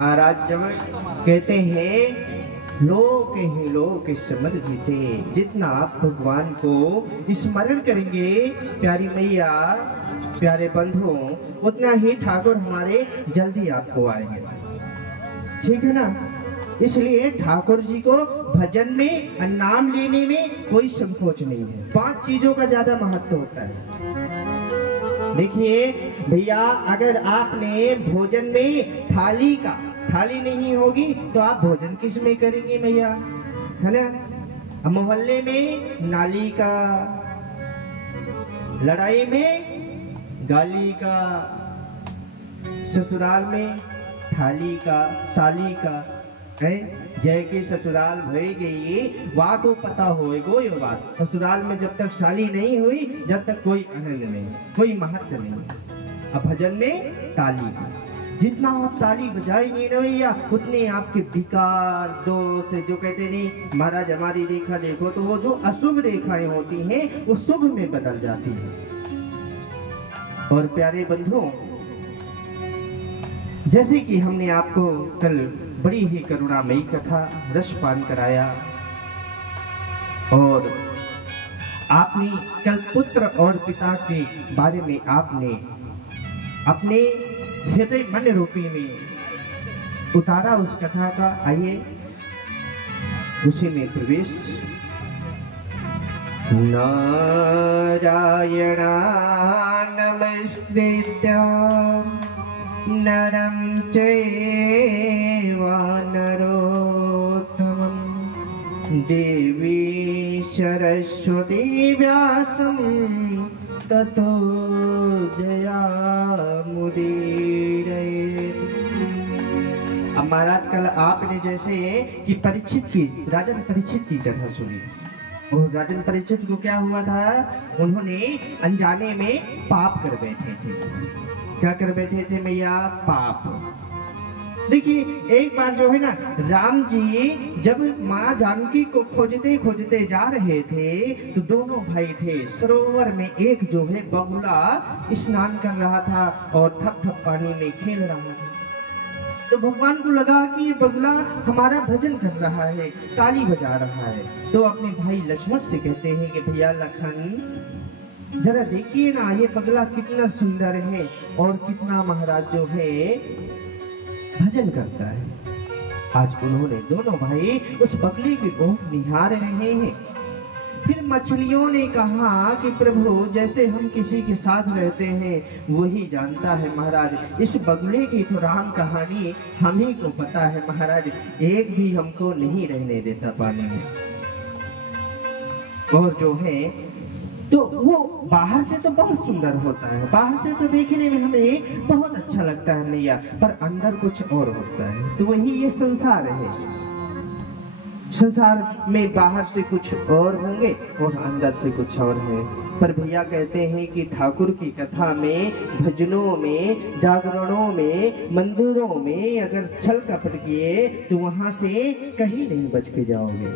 महाराज जब कहते हैं लोक ही लोक समर्जिते, जितना आप भगवान को स्मरण करेंगे प्यारी मैया प्यारे बंधु, उतना ही ठाकुर हमारे जल्दी आपको आएंगे। ठीक है ना? इसलिए ठाकुर जी को भजन में और नाम लेने में कोई संकोच नहीं है। 5 चीजों का ज्यादा महत्व होता है। देखिए भैया, अगर आपने भोजन में थाली नहीं होगी तो आप भोजन किस में करेंगे भैया, है ना? मोहल्ले में नाली का, लड़ाई में गाली का, ससुराल में थाली का, साली का है। जय के ससुराल भय गई वाह को पता होएगो ये बात। ससुराल में जब तक साली नहीं हुई, जब तक कोई आनंद नहीं, कोई महत्व नहीं। अब भजन में ताली, जितना आप ताली बजाएंगे ना भैया, उतने आपके विकार दोष, जो कहते नहीं महाराज हमारी रेखा देखो, तो वो जो अशुभ रेखाएं होती हैं वो शुभ में बदल जाती है। और प्यारे बंधुओं, जैसे कि हमने आपको कल बड़ी ही करुणामयी कथा रसपान कराया, और आपने कल पुत्र और पिता के बारे में आपने अपने हृदय मन रूपी में उतारा उस कथा का। आइए उसी में प्रवेश। नारायण नमस्कृत्य नरं चैव नरोत्तमं देवी सरस्वती व्यासं ततो जयामुदीरयेत्। अब महाराज कल आपने जैसे कि राजन परीक्षित की कथा सुनी, और राजन परीक्षित को क्या हुआ था, उन्होंने अनजाने में पाप कर बैठे थे। क्या कर बैठे थे भैया? पाप। देखिए एक बार जो है ना, राम जी जब माँ जानकी को खोजते खोजते जा रहे थे, तो दोनों भाई थे सरोवर में। एक जो है बगुला स्नान कर रहा था और थप थप पानी में खेल रहा था। तो भगवान को लगा कि ये बगुला हमारा भजन कर रहा है, ताली बजा रहा है। तो अपने भाई लक्ष्मण से कहते हैं कि भैया लखन, जरा देखिए ना ये बगला कितना सुंदर है और कितना महाराज जो है भजन करता है। आज उन्होंने दोनों भाई उस बगले की ओर निहार रहे हैं। फिर मछलियों ने कहा कि प्रभु, जैसे हम किसी के साथ रहते हैं वही जानता है महाराज, इस बगले की तो राम कहानी हम ही को पता है महाराज, एक भी हमको नहीं रहने देता पानी में। और जो है तो वो बाहर से तो बहुत सुंदर होता है, बाहर से तो देखने में हमें बहुत अच्छा लगता है मैया, पर अंदर कुछ और होता है। तो वही ये संसार है। संसार में बाहर से कुछ और होंगे और अंदर से कुछ और है। पर भैया कहते हैं कि ठाकुर की कथा में, भजनों में, जागरणों में, मंदिरों में अगर छल कपट किए तो वहां से कहीं नहीं बच के जाओगे।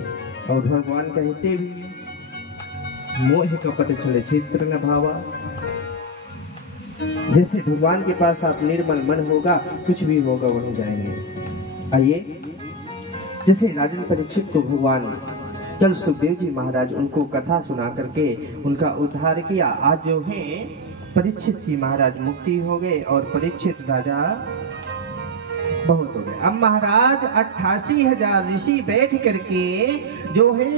और भगवान कहते भी मोह कपट छल चित्र न भावा। जैसे भगवान के पास आप निर्मल मन होगा, कुछ भी होगा वहीं जाएंगे। आइए, जैसे राजन परीक्षित को भगवान कल सुखदेव जी महाराज उनको कथा सुना करके उनका उद्धार किया। आज जो है परीक्षित की महाराज मुक्ति हो गए और परीक्षित राजा बहुत हो गए। अब महाराज 88,000 ऋषि बैठ करके जो है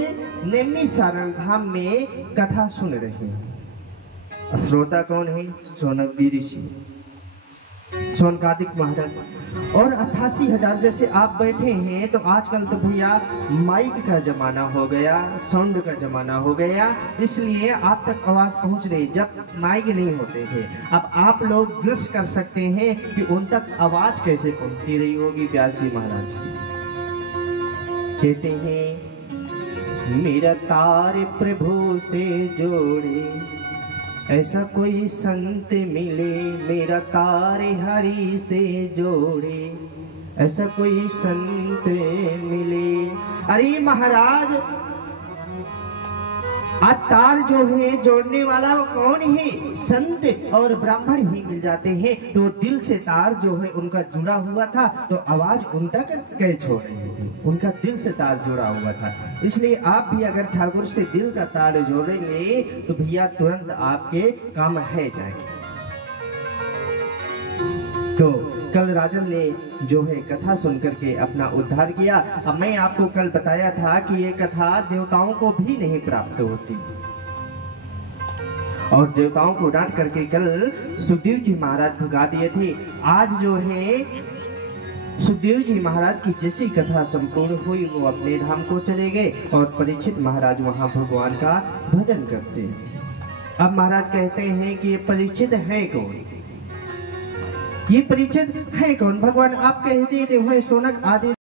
नैमिषारण्य धाम में कथा सुन रहे हैं। श्रोता कौन है? सोनकदी ऋषि, सोनकादिक महाराज। और 88,000 जैसे आप बैठे हैं, तो आजकल तो भैया माइक का जमाना हो गया, साउंड का जमाना हो गया, इसलिए आप तक आवाज पहुंच रही। जब माइक नहीं होते थे, अब आप लोग गेस कर सकते हैं कि उन तक आवाज कैसे पहुंची रही होगी। व्यास जी महाराज कहते हैं, मेरा तार प्रभु से जोड़े, ऐसा कोई संत मिले, मेरा तारे हरि से जोड़े, ऐसा कोई संत मिले। अरे महाराज आज तार जो है जोड़ने वाला वो कौन है? संत और ब्राह्मण ही मिल जाते हैं। तो दिल से तार जो है उनका जुड़ा हुआ था, तो आवाज उनका कैसे छोड़ रही थी? उनका दिल से तार जुड़ा हुआ था। इसलिए आप भी अगर ठाकुर से दिल का तार जोड़ेंगे तो भैया तुरंत आपके काम है जाएंगे। तो कल राजन ने जो है कथा सुन करके अपना उद्धार किया। अब मैं आपको कल बताया था कि ये कथा देवताओं को भी नहीं प्राप्त होती, और देवताओं को डांट करके कल सुखदेव जी महाराज भगा दिए थे। आज जो है सुखदेव जी महाराज की जैसी कथा संपूर्ण हुई, वो अपने धाम को चले गए और परीक्षित महाराज वहां भगवान का भजन करते हैं। अब महाराज कहते हैं कि ये परीक्षित है कौन? ये परीक्षित है कौन? भगवान आप कहते थे सोनक आदि